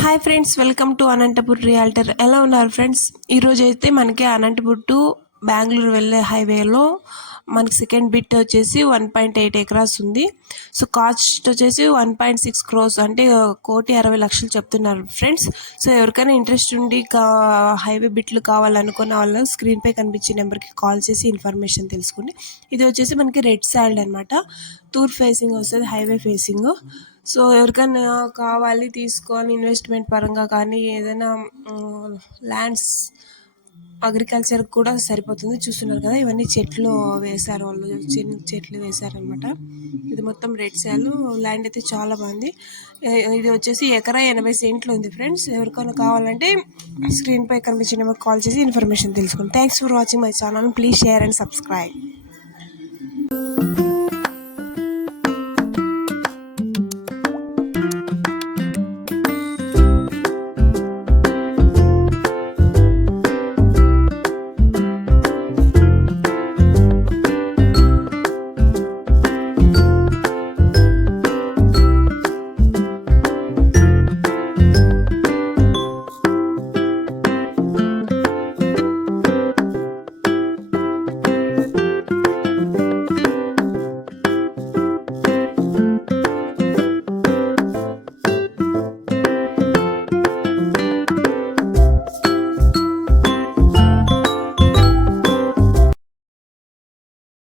Hi friends welcome to Anantapur realtor ఎలా ఉన్నారు friends ఈరోజు అయితే మనకి అనంతపూర్ టు బెంగళూరు వెళ్ళే హైవేలో మనకి సెకండ్ బిట్ వచ్చేసి వన్ పాయింట్ ఎయిట్ ఎకరాస్ ఉంది. సో కాస్ట్ వచ్చేసి వన్ పాయింట్ సిక్స్ క్రోస్ అంటే కోటి అరవై లక్షలు చెప్తున్నారు ఫ్రెండ్స్ సో ఎవరికైనా ఇంట్రెస్ట్ ఉండి కా హైవే బిట్లు కావాలనుకున్న వాళ్ళు స్క్రీన్పై కనిపించే నెంబర్కి కాల్ చేసి ఇన్ఫర్మేషన్ తెలుసుకోండి ఇది వచ్చేసి మనకి రెడ్ సాల్డ్ అనమాట టూర్ ఫేసింగ్ వస్తుంది హైవే ఫేసింగ్ సో ఎవరికైనా కావాలి తీసుకోవాలి ఇన్వెస్ట్మెంట్ పరంగా కానీ ఏదైనా ల్యాండ్స్ అగ్రికల్చర్ కూడా సరిపోతుంది. చూస్తున్నారు కదా ఇవన్నీ చెట్లు వేశారు వాళ్ళు. చిన్న చెట్లు వేశారనమాట ఇది మొత్తం రెడ్ సాలు ల్యాండ్ అయితే చాలా బాగుంది. ఇది వచ్చేసి ఎకరా ఎనభై సెంట్లు ఉంది ఫ్రెండ్స్ ఎవరికైనా కావాలంటే స్క్రీన్పై కనిపించిన నెంబర్ కాల్ చేసి ఇన్ఫర్మేషన్ తెలుసుకోండి thanks for watching my channel please share and subscribe